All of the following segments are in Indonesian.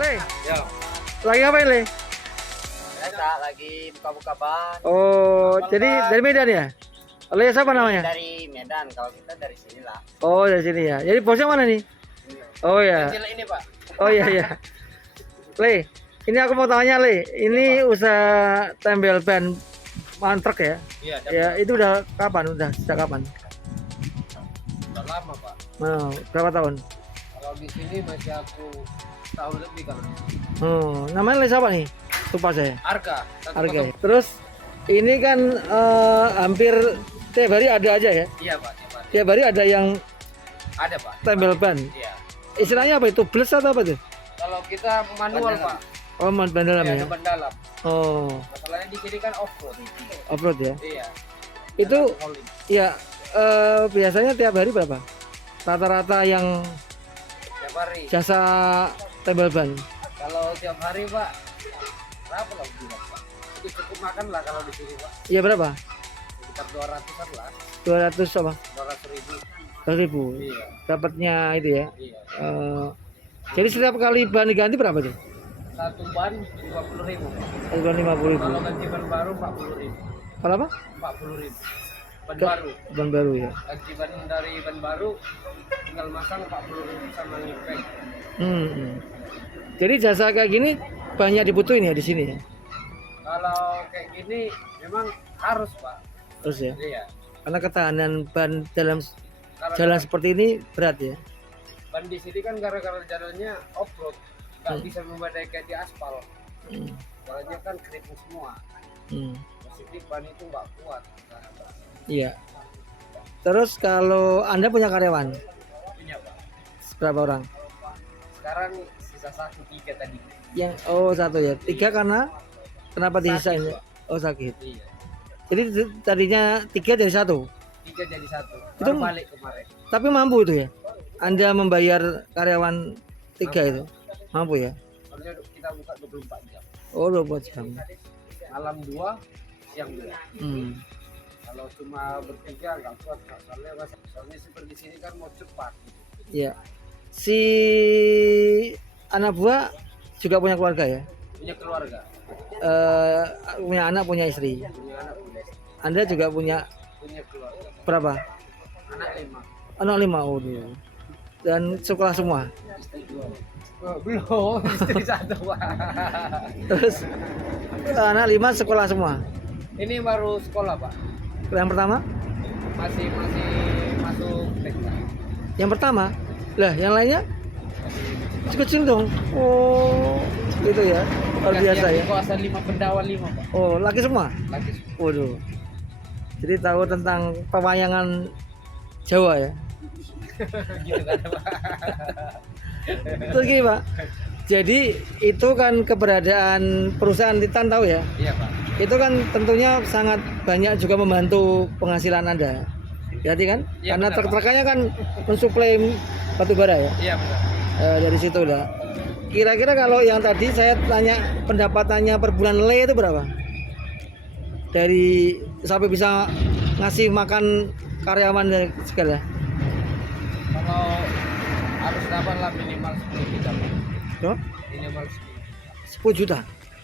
Le, Ya, lagi ngapain Le? biasa lagi buka-buka ban. Oh, Kapal jadi ban. dari Medan ya? Le siapa Ini namanya? dari Medan, kalau kita dari sini lah. Oh, dari sini ya. Jadi bosnya mana nih? Oh ya. Kecil ini Pak. Oh iya ya. Le, ini aku mau tanya Le. Ini usaha tempel ban mantrek ya? Iya, Ya, itu udah kapan? Udah sejak kapan? udah lama Pak. Oh, berapa tahun? Kalau di sini masih aku tahun lebih kan. Oh, namanya Le siapa nih? Lupa saya. Harga. Harga. Terus ini kan hampir tiap hari ada aja ya? Iya Pak, tiap hari. Tiap hari ada yang Ada Pak. tempel ban. Iya. Istilahnya apa itu? Bles atau apa tuh? Kalau kita manual Pak. Oh, ban dalam Iya, ya? ada ban dalam. Oh, Masalahnya di sini kan off-road. off-road ya? Iya. Itu Ada rolling. ya biasanya tiap hari berapa? Rata-rata yang Tiap hari. jasa tempel ban? Kalau tiap hari Pak, berapa lah bulan Pak? Itu cukup makan lah kalau di sini Pak. Iya berapa? Sekitar 200-an lah. 200 apa? 200.000. 200.000. Iya. Dapatnya itu ya. Iya. Jadi setiap kali ban diganti berapa tuh? Satu ban 50.000. 50.000. Kalau ganti ban baru 40.000. Kalau apa? 40.000. Ban Ke- baru. Ban baru ya. Ganti ban dari ban baru tinggal masang 40.000 sama ngepek. Hmm. Jadi jasa kayak gini banyak dibutuhin ya di sini ya. Kalau kayak gini memang harus Pak. Terus ya. Iya. Karena ketahanan ban dalam Karena jalan seperti ini berat ya. ban di sini kan gara-gara jalannya off-road, nggak Hmm. bisa memadai kayak di aspal. Hmm. Jalannya kan keriting semua. Hmm. Positif ban itu nggak kuat. Iya. Terus kalau Anda punya karyawan Punya Pak. berapa orang? Sekarang sisa 1-3 tadi. Yang satu ya. 3 karena kenapa disisain? Sakit, Pak. Oh sakit. Iya. Jadi tadinya 3 jadi 1. 3 jadi 1. Itu- Baru balik kemarin. Tapi mampu itu ya. Anda membayar karyawan 3 itu. Mampu ya. Soalnya kita buka 24 jam. Oh 24 jam. Malam 2, siang 2. Hmm. Kalau cuma bertiga nggak kuat Pak. Soalnya seperti sini kan mau cepat. Ya. Si anak buah juga punya keluarga ya. Punya keluarga, Punya anak, punya istri. punya anak, punya istri, Anda juga punya punya keluarga. berapa? Anak 5, Anak 5. Oh, dulu. Dan sekolah semua. istri 2. Belum, istri 1 Pak. Terus anak 5 sekolah semua. Ini baru sekolah Pak. Yang pertama? Masih masuk TK. Yang pertama? Lah, yang lainnya kecil dong. Oh, gitu ya. Luar biasa ya. Kuasa 5 pendawa 5 Pak. Oh, laki semua. Lagi Waduh. Jadi tahu tentang pewayangan Jawa ya. gitu kan Pak. Terus gini, Pak. Jadi itu kan keberadaan perusahaan Titan tahu ya. Iya Pak. Itu kan tentunya sangat banyak juga membantu penghasilan Anda. Jadi kan? Iya, Karena benar, truk-truknya kan mensuplai batu bara ya. Iya benar. Dari situ lah. Kira-kira kalau yang tadi saya tanya pendapatannya per bulan Le itu berapa? Dari sampai bisa ngasih makan karyawan dan segala. Kalau harus dapat lah minimal 10 juta Pak. Yo, Minimal 10. 10 juta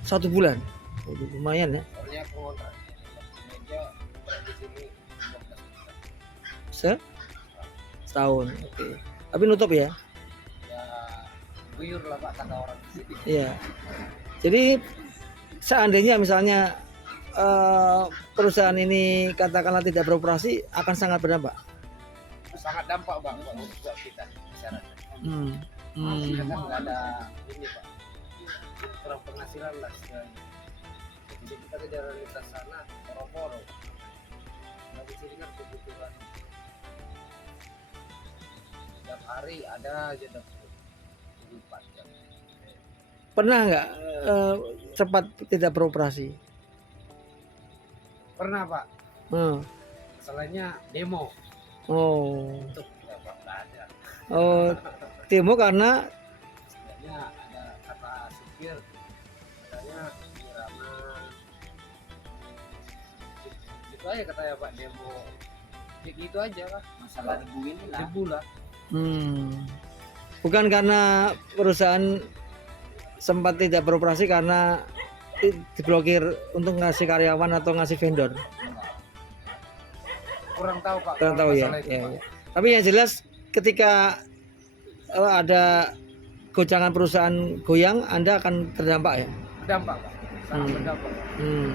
satu bulan. Waduh, lumayan ya. Soalnya kontrak meja di sini 15 juta. Setahun. Oke. Tapi nutup ya. Ya buyur lah Pak kata orang di sini. Iya. Jadi seandainya misalnya perusahaan ini katakanlah tidak beroperasi akan sangat berdampak. Sangat dampak Bang buat kita masyarakat. Hmm. Kita Hmm. kan nggak ada ini Pak, kurang penghasilan lah istilahnya. Jadi kita ke jalan lintas sana boro-boro. Nah di sini kan kebutuhan setiap hari ada aja dapat 24 jam. Pernah nggak sempat tidak beroperasi? Pernah Pak, Hmm. masalahnya demo Oh. untuk nggak ada. Oh. Demo karena Sebenarnya ada kata supir, katanya irama gitu aja katanya Pak demo. Ya gitu aja lah. Masalah debu ini lah. Debu lah. bukan karena perusahaan sempat tidak beroperasi karena diblokir untuk ngasih karyawan atau ngasih vendor. Kurang tahu Pak. Kurang tahu ya. masalah itu, Ya, Pak. ya. Tapi yang jelas ketika ada gocangan perusahaan goyang, Anda akan terdampak ya. Berdampak Pak. Sangat Hmm. berdampak. Hmm.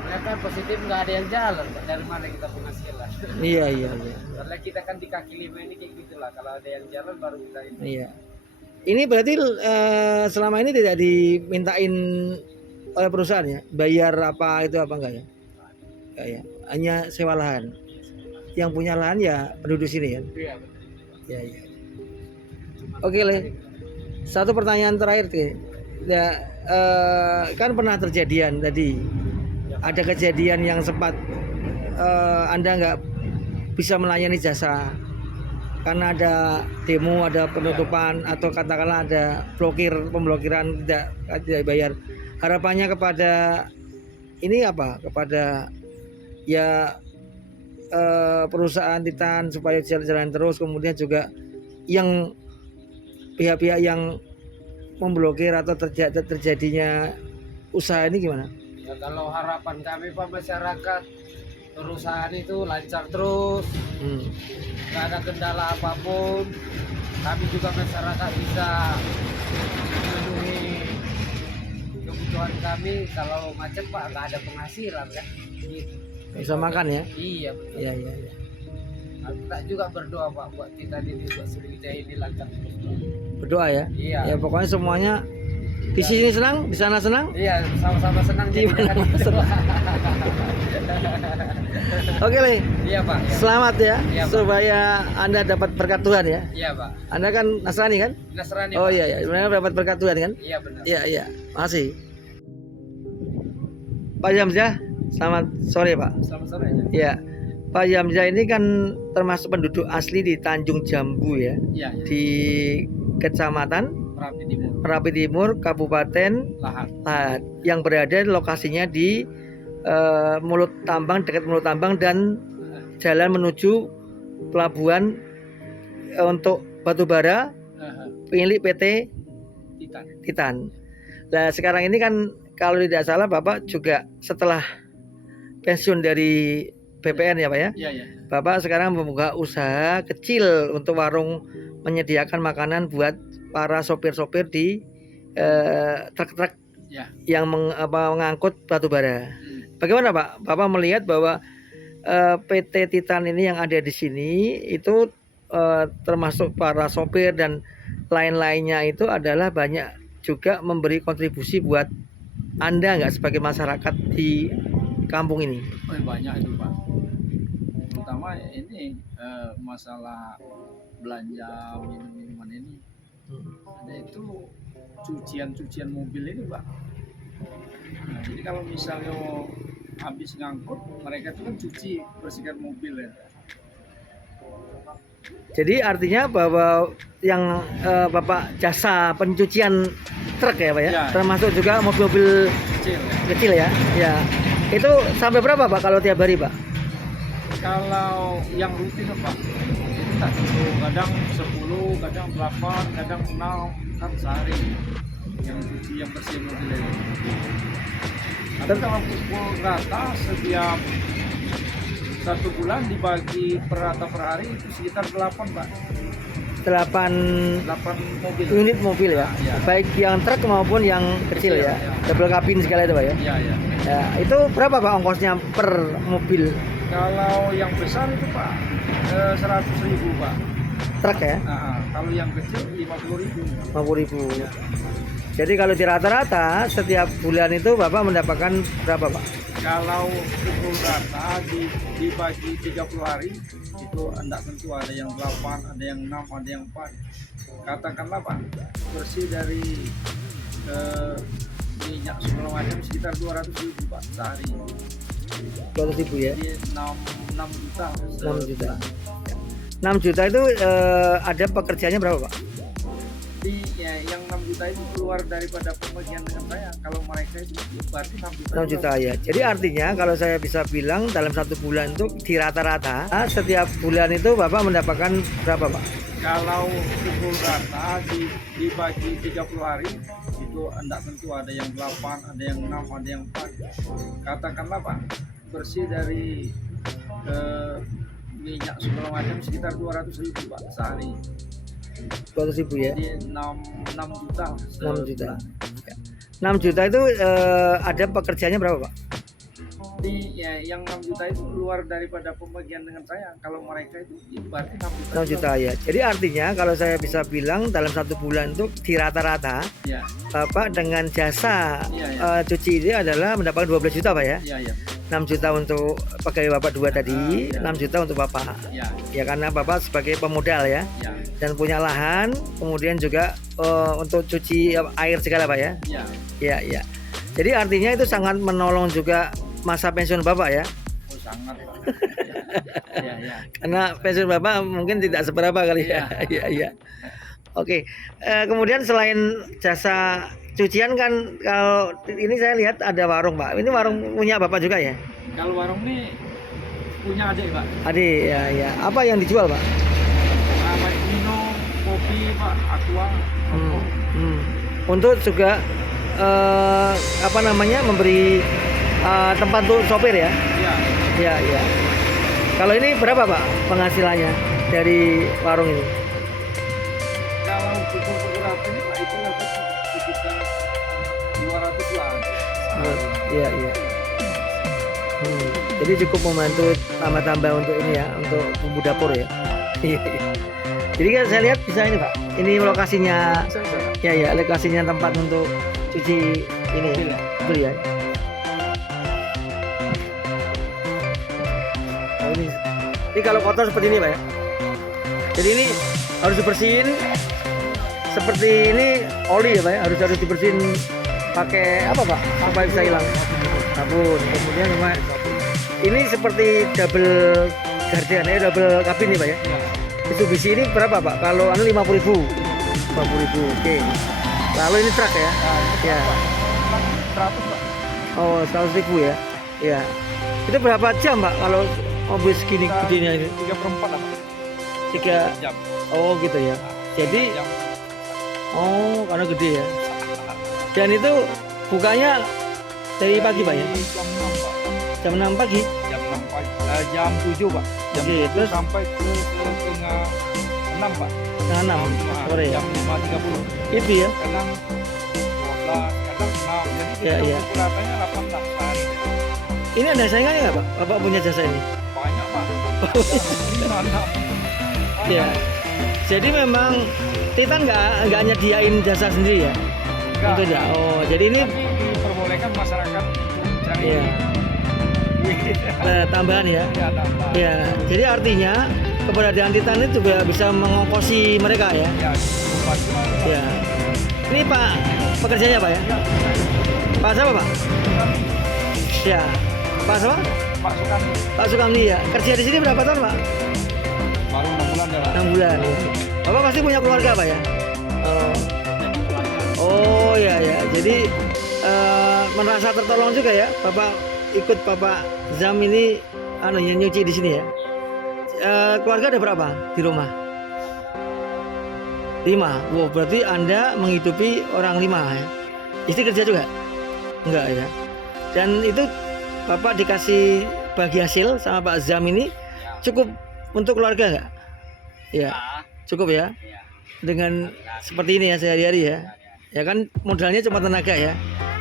Mereka positif nggak ada yang jalan Pak. Dari mana kita penghasilan? Iya, iya, iya. Karena kita kan di kaki lima ini kayak gitulah. Kalau ada yang jalan baru kita ini. Iya. Ini berarti selama ini tidak dimintain oleh perusahaan ya, bayar apa itu apa enggak ya? Enggak ya. Hanya sewa lahan. Yang punya lahan ya penduduk sini kan. Iya. Ya, ya. Oke, Le. Satu pertanyaan terakhir, Ki. Ya, kan pernah terjadian tadi. Ada kejadian yang sempat Anda nggak bisa melayani jasa karena ada demo, ada penutupan atau katakanlah ada pemblokiran tidak bayar. Harapannya kepada ini apa? Kepada ya perusahaan Titan supaya jalan terus, kemudian juga yang pihak-pihak yang memblokir atau terjadinya usaha ini gimana? Ya, kalau harapan kami Pak masyarakat perusahaan itu lancar terus, nggak ada kendala apapun. Kami juga masyarakat bisa memenuhi kebutuhan kami. Kalau macet Pak nggak ada penghasilan kan? Gitu. Bisa makan ya? Iya betul. Iya, iya, iya. Kita juga berdoa Pak buat kita ini, buat Sriwijaya ini lancar terus. Berdoa ya? Iya. Ya pokoknya semuanya di sini senang, di sana senang. Iya, sama-sama senang Di jadinya kan mana gitu. senang. Oke, Le. Iya Pak. Iya. Selamat ya, Iya, Pak. supaya Anda dapat berkat Tuhan ya. Iya Pak. Anda kan Nasrani kan? Nasrani Oh Pak. iya, iya. Sebenarnya dapat berkat Tuhan kan? Iya benar. Iya, iya. Makasih. Pak Yamzah, selamat sore Pak. Selamat sore ya. Ya, Pak Yamzah ini kan termasuk penduduk asli di Tanjung Jambu ya, Iya, iya. di Kecamatan Merapi Timur. Merapi Timur, Kabupaten Lahat. Lahat, yang berada lokasinya di Mulut Tambang, dekat Mulut Tambang dan jalan menuju pelabuhan untuk batubara milik PT Titan. Titan. Nah sekarang ini kan kalau tidak salah Bapak juga setelah pensiun dari BPN ya Pak ya, Iya, iya. Bapak sekarang membuka usaha kecil untuk warung menyediakan makanan buat para sopir-sopir di truk-truk Ya. yang mengangkut batubara. Bagaimana Pak? Bapak melihat bahwa PT Titan ini yang ada di sini itu termasuk para sopir dan lain-lainnya itu adalah banyak juga memberi kontribusi buat Anda nggak sebagai masyarakat di kampung ini? Oh, banyak itu Pak. Terutama ini masalah belanja minuman ini. Ada itu cucian mobil ini Pak. Nah, jadi kalau misalnya habis ngangkut, mereka itu kan cuci, bersihkan mobil ya. Jadi artinya bahwa yang Bapak jasa pencucian truk ya Pak ya, Ya. termasuk juga mobil-mobil Kecil ya. kecil ya. Ya. Itu sampai berapa Pak kalau tiap hari Pak? Kalau yang rutin Pak, itu tak tentu. Kadang 10, kadang 8, kadang 6 kan sehari yang cuci, yang bersih mobil itu. Tapi kalau pukul rata setiap 1 bulan dibagi per rata per hari itu sekitar 8 Pak. 8 8 mobil. unit mobil ya, Ya. baik yang truk maupun yang kecil ya, Ya. double kabin segala itu Pak ya. Iya, iya. Ya, itu berapa Pak ongkosnya per mobil Kalau yang besar itu Pak 100.000 Pak. truk ya? Nah, kalau yang kecil 50.000. 50.000. Jadi kalau di rata-rata setiap bulan itu Bapak mendapatkan berapa Pak? Kalau pukul rata dibagi 30 hari itu enggak tentu, ada yang 8, ada yang 6, ada yang 4. Katakanlah Pak, bersih dari minyak segala macam sekitar 200.000 Pak sehari. 200.000 ya? Jadi 6 juta. 6 juta. 6 juta itu ada pekerjaannya berapa Pak? Ya, yang 6 juta itu keluar daripada pembagian dengan saya. Kalau mereka itu berarti 6 juta. 6 juta ya. Jadi artinya kalau saya bisa bilang dalam 1 bulan itu di rata-rata setiap bulan itu Bapak mendapatkan berapa Pak? Kalau pukul rata dibagi 30 hari enggak tentu, ada yang 8, ada yang 6, ada yang 4. Katakanlah Pak, bersih dari minyak segala macam sekitar 200.000 Pak sehari. 200.000 ya. Jadi 6 juta. 6 juta. 6 juta itu ada pekerjaannya berapa Pak? Ya, yang 6 juta itu luar daripada pembagian dengan saya. Kalau mereka itu berarti 6 juta ya. Jadi artinya kalau saya bisa bilang dalam 1 bulan itu di rata-rata Ya, Bapak dengan jasa Iya, cuci ini adalah mendapatkan 12 juta Pak ya. ya. 6 juta untuk pegawai Bapak 2 tadi, Iya. 6 juta untuk Bapak. Ya, Ya karena Bapak sebagai pemodal ya ya, dan punya lahan, kemudian juga untuk cuci air segala Pak ya. ya. Ya, ya. Jadi artinya itu sangat menolong juga masa pensiun Bapak ya. Oh, sangat Pak. Ya. Karena pensiun Bapak mungkin tidak seberapa kali ya. Iya, iya. Oke. Kemudian selain jasa cucian kan kalau ini saya lihat ada warung, Pak. Ini warung punya Bapak juga ya? Kalau warung ini punya adik Pak. Adik, ya, ya. Apa yang dijual, Pak? Baik minum, kopi Pak, aqua. Untuk juga apa namanya memberi tempat untuk sopir ya? Ya, Ya, ya. Kalau ini berapa Pak penghasilannya dari warung ini? kalau pukul apa ini Pak itu dapat sekitar 200 lah. Iya, iya. Jadi cukup membantu tambah-tambah untuk ini ya, untuk bumbu dapur ya. Iya, iya. Jadi kan saya lihat bisa ini Pak. Ini lokasinya, ya ya, lokasinya tempat untuk cuci ini, betul ya. Oh, ini kalau kotor seperti ini Pak ya. Jadi ini harus dibersihin seperti ini oli ya Pak ya, harus dibersihin pakai apa Pak supaya bisa hilang sabun. Kemudian cuma ini seperti double garden ya, double kabin nih Pak ya. Mitsubishi ini berapa Pak? Kalau anu 50.000. 50.000. Oke. Lalu ini truk ya? Ya. 100 Pak. Oh, 100.000 ya. Ya. Itu berapa jam Pak kalau mobil segini gedenya ini? 3/4 lah Pak. 3. Jam. Oh, gitu ya. Jadi Jam. oh, karena gede ya. Dan itu bukanya dari pagi Pak ya? Jam 6 Pak. Jam 6 pagi. Jam 6 pagi. Jam 7 Pak. Jam Oke, 7 terus sampai ke setengah 6 Pak. setengah 6 sore ya. Jam 5.30. Itu ya. Kadang 12, kadang 6. Jadi Ya, kita ya. ukurannya 18 sehari. Ini ada saingannya nggak Pak? Bapak punya jasa ini? Banyak Pak. 5, 6. Ya. Jadi memang Titan nggak nyediain jasa sendiri ya? Enggak. Itu enggak. Oh, jadi ini Tapi diperbolehkan masyarakat cari ya duit. tambahan ya. Ya, tambah. Ya. Jadi artinya keberadaan Titan ini juga bisa mengongkosi mereka ya. Ya, bantu lah. Ya. Ini Pak pekerjanya Pak ya? Pak siapa Pak? Ya. Pak siapa? Pak Sukamti. Pak Sukamti ya. Kerja di sini berapa tahun Pak? Baru 6 bulan dah. 6 bulan. Ya. Bapak pasti punya keluarga Pak ya? Oh. Oh ya ya. Jadi merasa tertolong juga ya, Bapak ikut Bapak Zam ini nyuci di sini ya. Keluarga ada berapa di rumah? 5. Wow, berarti Anda menghidupi orang 5 ya. Istri kerja juga? Enggak ya. Dan itu Bapak dikasih bagi hasil sama Pak Zam ini cukup untuk keluarga enggak? Ya. Cukup ya. Dengan seperti ini ya sehari-hari ya. Ya kan modalnya cuma tenaga ya.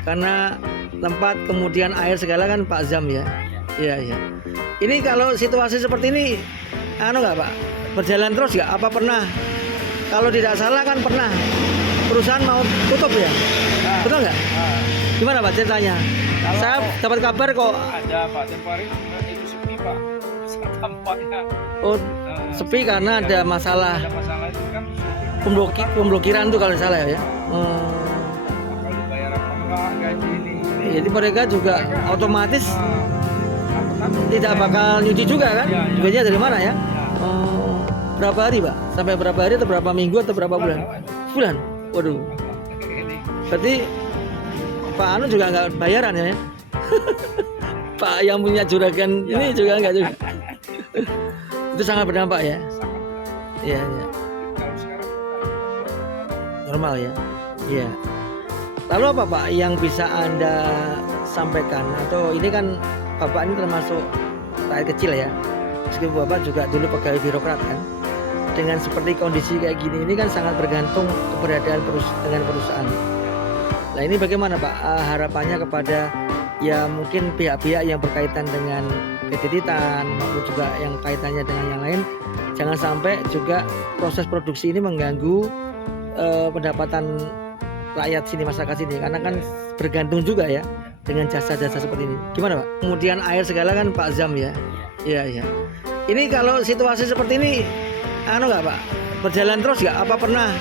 Karena tempat kemudian air segala kan Pak Zam ya. Iya iya. Ini kalau situasi seperti ini enggak Pak? Berjalan terus enggak? Apa pernah? Kalau tidak salah kan pernah perusahaan mau tutup ya? Betul nggak? Gimana Pak ceritanya? Saya dapat kabar kok Ada Pak Tempari itu sepi Pak. Tampaknya. oh, sepi karena ada masalah Ada masalah itu kan sepi. pemblokiran tuh kalau salah ya. Bakal dibayar apa enggak gaji ini. Jadi mereka juga otomatis Takut-takut. tidak bakal nyuci juga kan? Iya, iya. Duitnya dari mana ya? Ya. Berapa hari Pak? Sampai berapa hari atau berapa minggu atau berapa bulan? Bulan? Waduh. Ini. Berarti Pak Anu juga nggak bayaran ya? Pak yang punya juragan ini juga nggak juga. Itu sangat berdampak ya? Iya, iya. Kalau sekarang Normal ya? Iya. Lalu apa Pak yang bisa Anda sampaikan? Atau ini kan Bapak ini termasuk rakyat kecil ya, meskipun Bapak juga dulu pegawai birokrat kan. Dengan seperti kondisi kayak gini ini kan sangat bergantung keberadaan dengan perusahaan. Nah ini bagaimana Pak harapannya kepada ya mungkin pihak-pihak yang berkaitan dengan PT Titan maupun juga yang kaitannya dengan yang lain, jangan sampai juga proses produksi ini mengganggu pendapatan rakyat sini, masyarakat sini, karena kan bergantung juga ya dengan jasa-jasa seperti ini. Gimana Pak? Kemudian air segala kan Pak Zam ya. Iya iya. Ini kalau situasi seperti ini nggak Pak? Berjalan terus nggak? Apa pernah?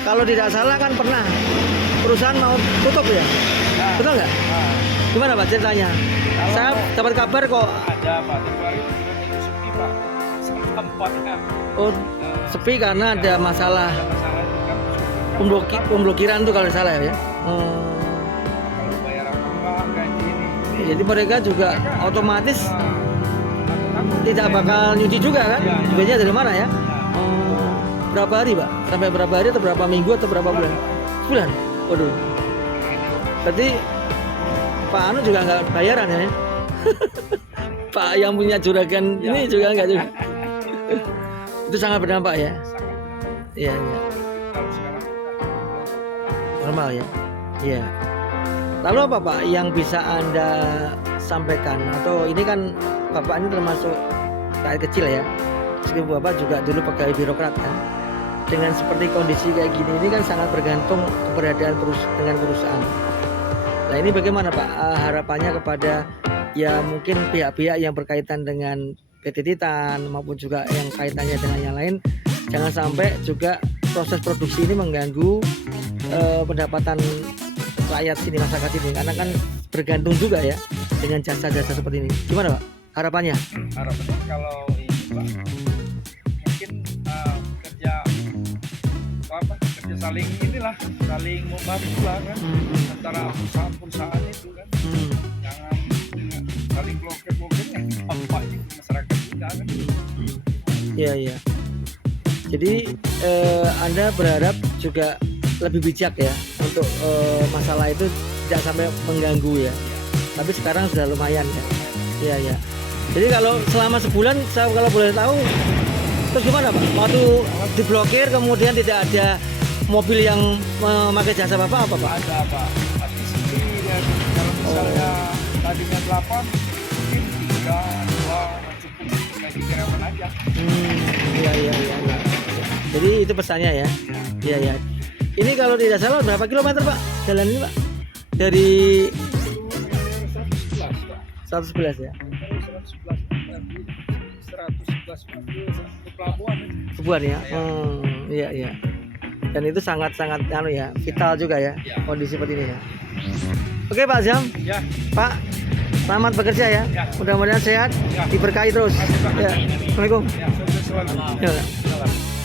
Kalau tidak salah kan pernah perusahaan mau tutup ya? Betul nggak? Gimana Pak ceritanya? Saya dapat kabar kok ada Pak, Februari itu sepi Pak, tempatnya. Oh, sepi karena ada masalah Masalah itu kan pemblokiran tuh kalau salah ya. kalau bayar apa gaji ini. Jadi mereka juga otomatis tidak bakal nyuci juga kan? Duitnya dari mana ya? Berapa hari Pak? Sampai berapa hari atau berapa minggu atau berapa bulan? Bulan? Waduh. Berarti Pak Anu juga nggak bayaran ya? Pak yang punya juragan ini juga nggak juga. Itu sangat berdampak ya? Iya iya. Normal ya? Iya. Lalu apa Pak yang bisa Anda sampaikan? Atau ini kan Bapak ini termasuk rakyat kecil ya, meskipun Bapak juga dulu pegawai birokrat kan. Dengan seperti kondisi kayak gini ini kan sangat bergantung keberadaan dengan perusahaan. Nah ini bagaimana Pak harapannya kepada ya mungkin pihak-pihak yang berkaitan dengan PT Titan maupun juga yang kaitannya dengan yang lain, jangan sampai juga proses produksi ini mengganggu pendapatan rakyat sini, masyarakat sini, karena kan bergantung juga ya dengan jasa-jasa seperti ini. Gimana Pak harapannya? Harapannya kalau ini Pak, mungkin kerja saling membantu lah kan, antara perusahaan itu kan, jangan saling blokir-blokirnya apa itu masyarakat kita kan. Iya iya. Jadi Anda berharap juga lebih bijak ya untuk masalah itu tidak sampai mengganggu ya. Tapi sekarang sudah lumayan ya. Iya ya. Jadi kalau selama sebulan, saya kalau boleh tahu, terus gimana Pak? Waktu diblokir kemudian tidak ada mobil yang memakai jasa Bapak apa Pak? Ada Pak, tapi sepi dan kalau misalnya tadinya 8, mungkin 3, 2 cukup kayak karyawan aja. Iya iya iya. Jadi itu pesannya ya. Iya ya. Ini kalau tidak salah berapa kilometer Pak jalan ini Pak? Dari 111 ya. 111 ke pelabuhan. Pelabuhan ya. Iya iya. Dan itu sangat-sangat ya, vital juga ya kondisi seperti ini ya. Oke Pak Zam. Ya. Pak, selamat bekerja ya. Mudah-mudahan sehat, diberkahi terus. Ya. Assalamualaikum. Ya, sukses selalu. Ya. Salam.